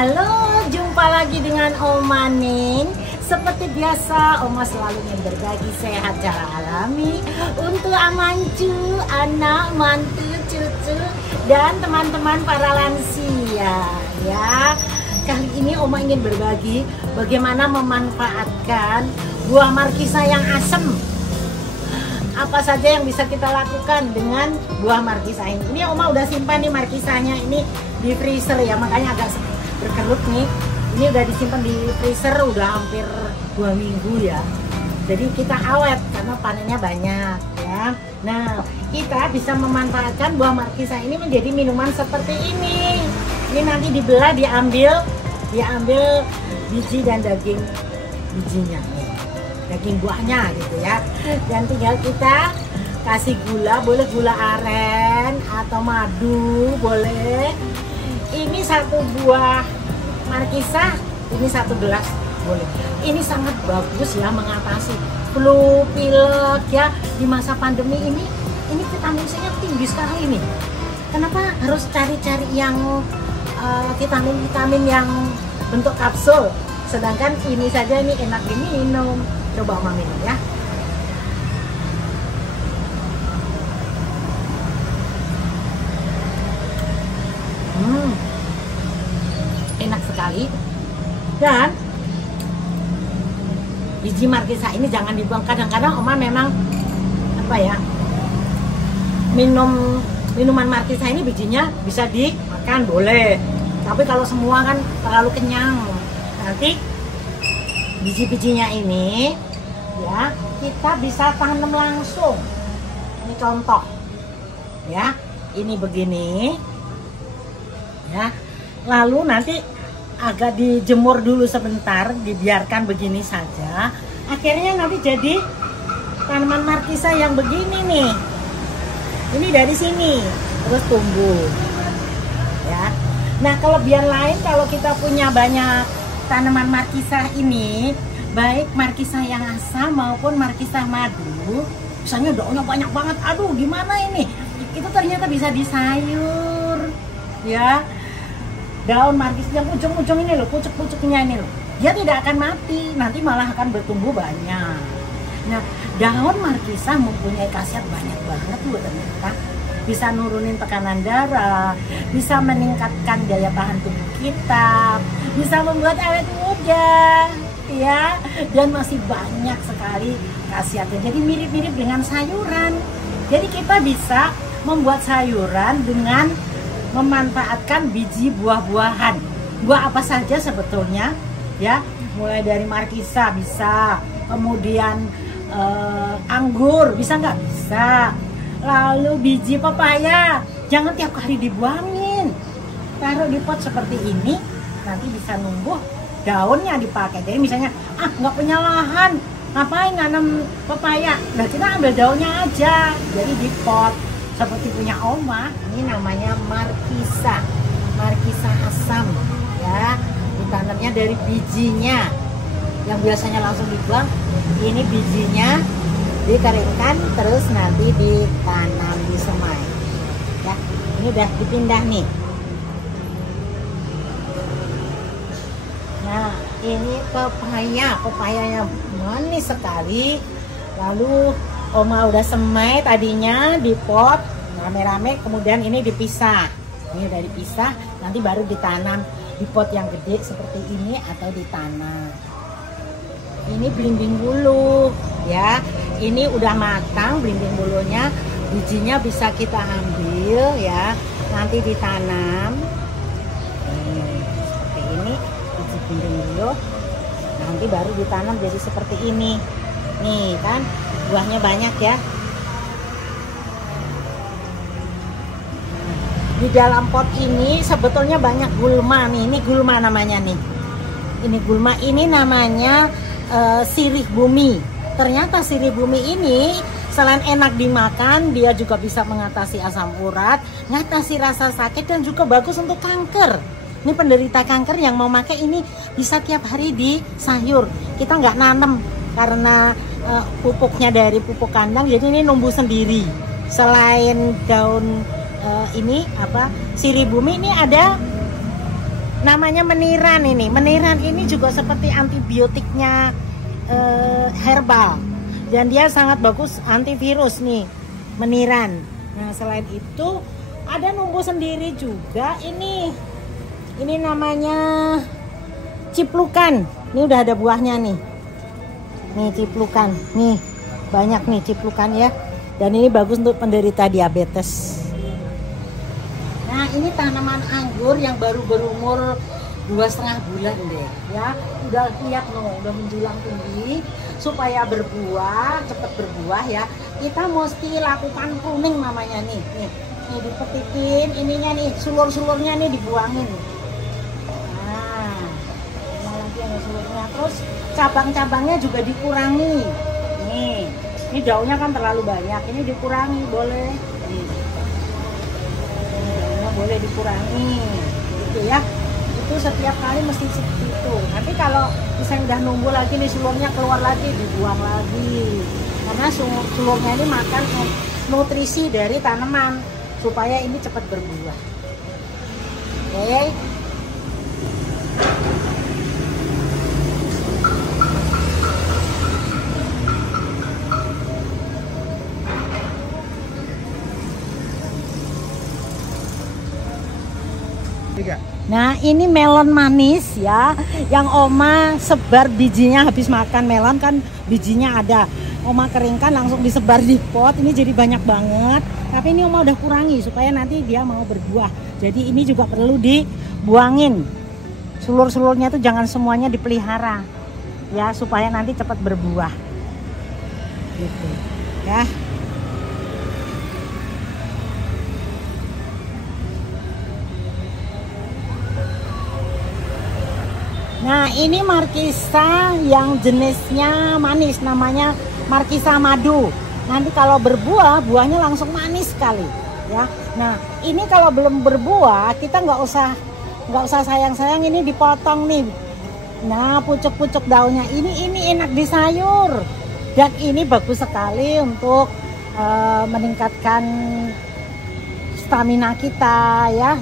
Halo, jumpa lagi dengan Oma Ning. Seperti biasa, Oma selalu ingin berbagi sehat cara alami untuk amancu, anak, mantu, cucu, dan teman-teman para lansia. Ya, kali ini Oma ingin berbagi bagaimana memanfaatkan buah markisa yang asam. Apa saja yang bisa kita lakukan dengan buah markisa ini? Ini Oma udah simpan nih markisanya ini di freezer ya, makanya agak berkerut nih. Ini udah disimpan di freezer udah hampir 2 minggu ya. Jadi kita awet karena panennya banyak ya. Nah, kita bisa memanfaatkan buah markisa ini menjadi minuman seperti ini. Ini nanti dibelah, diambil biji dan daging bijinya nih. Daging buahnya gitu ya. Dan tinggal kita kasih gula, boleh gula aren atau madu, boleh. Ini satu buah markisa, ini 1 gelas boleh. Ini sangat bagus ya mengatasi flu, pilek ya di masa pandemi ini vitamin C-nya tinggi sekali nih. Kenapa harus cari-cari yang vitamin-vitamin yang bentuk kapsul? Sedangkan ini saja ini enak diminum. Coba Oma minum ya. Enak sekali. Dan biji markisa ini jangan dibuang. Kadang-kadang Oma memang apa ya, minuman markisa ini bijinya bisa dimakan boleh, tapi kalau semua kan terlalu kenyang. Nanti biji-bijinya ini ya kita bisa tanam langsung. Ini contoh ya, ini begini ya. Lalu nanti agak dijemur dulu sebentar, dibiarkan begini saja. Akhirnya nanti jadi tanaman markisa yang begini nih. Ini dari sini terus tumbuh ya. Nah, kelebihan lain kalau kita punya banyak tanaman markisa ini, baik markisa yang asam maupun markisa madu, misalnya daunnya banyak banget, aduh gimana ini, itu ternyata bisa disayur ya. Daun markisa yang ujung-ujung ini loh, pucuk-pucuknya ini loh, dia tidak akan mati, nanti malah akan bertumbuh banyak. Nah, daun markisa mempunyai khasiat banyak banget loh ternyata. Bisa nurunin tekanan darah, bisa meningkatkan daya tahan tubuh kita, bisa membuat awet muda ya, dan masih banyak sekali khasiatnya. Jadi mirip-mirip dengan sayuran. Jadi kita bisa membuat sayuran dengan memanfaatkan biji buah-buahan. Buah apa saja sebetulnya ya, mulai dari markisa bisa, kemudian anggur bisa nggak? Bisa. Lalu biji pepaya, jangan tiap hari dibuangin, taruh di pot seperti ini, nanti bisa numbuh, daunnya dipakai. Jadi misalnya nggak punya lahan, ngapain nanam pepaya, nah kita ambil daunnya aja, jadi di pot seperti punya Oma. Ini namanya markisa asam ya, ditanamnya dari bijinya yang biasanya langsung dibuang. Ini bijinya dikeringkan terus nanti ditanam di semai ya. Ini udah dipindah nih. Nah, ini pepayanya manis sekali. Lalu Oma udah semai tadinya di pot rame-rame, kemudian ini dipisah. Ini udah dipisah, nanti baru ditanam di pot yang gede seperti ini atau ditanam. Ini belimbing bulu ya. Ini udah matang belimbing bulunya, bijinya bisa kita ambil ya, nanti ditanam. Seperti ini biji belimbing bulu, nanti baru ditanam jadi seperti ini. Nih kan buahnya banyak ya. Di dalam pot ini sebetulnya banyak gulma nih. Ini gulma namanya nih. Ini gulma, ini namanya sirih bumi. Ternyata sirih bumi ini selain enak dimakan, dia juga bisa mengatasi asam urat, mengatasi rasa sakit, dan juga bagus untuk kanker. Ini penderita kanker yang mau pakai ini bisa tiap hari di sayur. Kita nggak nanam karena pupuknya dari pupuk kandang, jadi ini numbuh sendiri. Selain daun ini apa, sirih bumi, ini ada namanya meniran ini. Meniran ini juga seperti antibiotiknya herbal. Dan dia sangat bagus antivirus nih, meniran. Nah, selain itu ada numbu sendiri juga ini. Ini namanya ciplukan. Ini udah ada buahnya nih. Nih ciplukan. Nih, banyak nih ciplukan ya. Dan ini bagus untuk penderita diabetes. Nah, ini tanaman anggur yang baru berumur 2,5 bulan deh ya. Udah lihat loh, udah menjulang tinggi. Supaya berbuah, cepat berbuah ya, kita mesti lakukan pruning namanya nih. Nih dipetikin ininya nih, sulur-sulurnya nih dibuangin. Nah, lagi ada sulurnya. Terus cabang-cabangnya juga dikurangi. Nih, ini daunnya kan terlalu banyak, ini dikurangi boleh. Nih, daunnya boleh dikurangi, gitu ya. Itu setiap kali mesti seperti itu. Nanti kalau misalnya udah numbu lagi nih, sulurnya keluar lagi, dibuang lagi. Karena sulurnya ini makan nutrisi dari tanaman supaya ini cepat berbuah. Oke. Nah, ini melon manis ya, yang Oma sebar bijinya habis makan melon kan bijinya ada. Oma keringkan langsung disebar di pot, ini jadi banyak banget. Tapi ini Oma udah kurangi supaya nanti dia mau berbuah. Jadi ini juga perlu dibuangin. Sulur-sulurnya tuh jangan semuanya dipelihara. Ya, supaya nanti cepat berbuah. Gitu. Ya. Nah, ini markisa yang jenisnya manis, namanya markisa madu. Nanti kalau berbuah, buahnya langsung manis sekali, ya. Nah, ini kalau belum berbuah, kita nggak usah sayang-sayang, ini dipotong nih. Nah, pucuk-pucuk daunnya ini enak di sayur, dan ini bagus sekali untuk meningkatkan stamina kita, ya.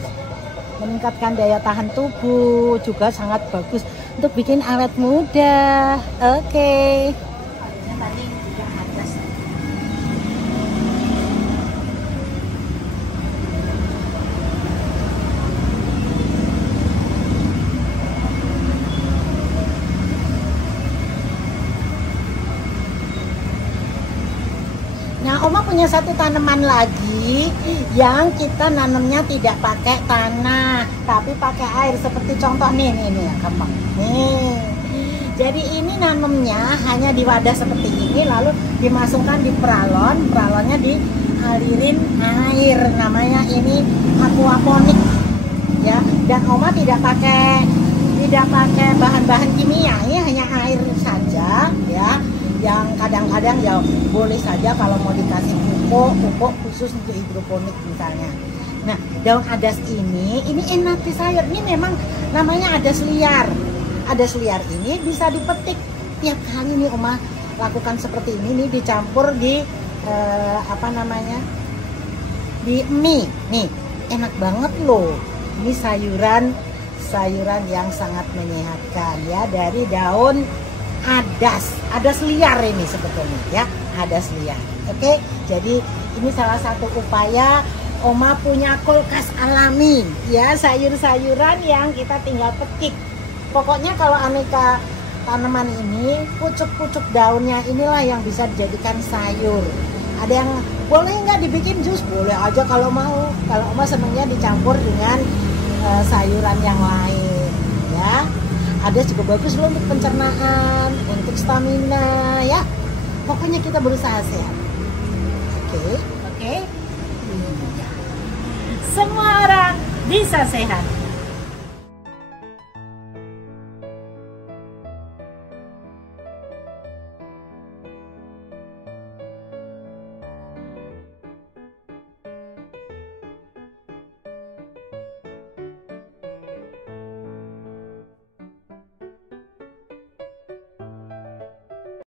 Meningkatkan daya tahan tubuh, juga sangat bagus untuk bikin awet muda. Oke. Nah, Oma punya satu tanaman lagi yang kita nanamnya tidak pakai tanah, tapi pakai air, seperti contoh nih ya kembang. Nih. Jadi ini nanamnya hanya di wadah seperti ini, lalu dimasukkan di peralon, peralonnya dialirin air. Namanya ini aquaponik. Ya, dan Oma tidak pakai bahan-bahan kimia, ini hanya air saja ya. Yang kadang-kadang ya boleh saja kalau mau dikasih pupuk khusus untuk hidroponik misalnya. Nah, daun adas ini enak di sayur. Ini memang namanya adas liar. Adas liar ini bisa dipetik tiap kali nih Oma lakukan seperti ini nih, dicampur di di mie. Nih, enak banget loh. Ini sayuran yang sangat menyehatkan ya, dari daun adas liar ini sebetulnya ya, adas liar. Oke, jadi ini salah satu upaya Oma punya kulkas alami ya, sayur-sayuran yang kita tinggal petik. Pokoknya kalau aneka tanaman ini, pucuk-pucuk daunnya inilah yang bisa dijadikan sayur. Ada yang boleh nggak dibikin jus? Boleh aja kalau mau. Kalau Oma senangnya dicampur dengan sayuran yang lain ya. Ada juga bagus loh untuk pencernaan, untuk stamina ya. Pokoknya kita berusaha sehat. Oke. Semua orang bisa sehat.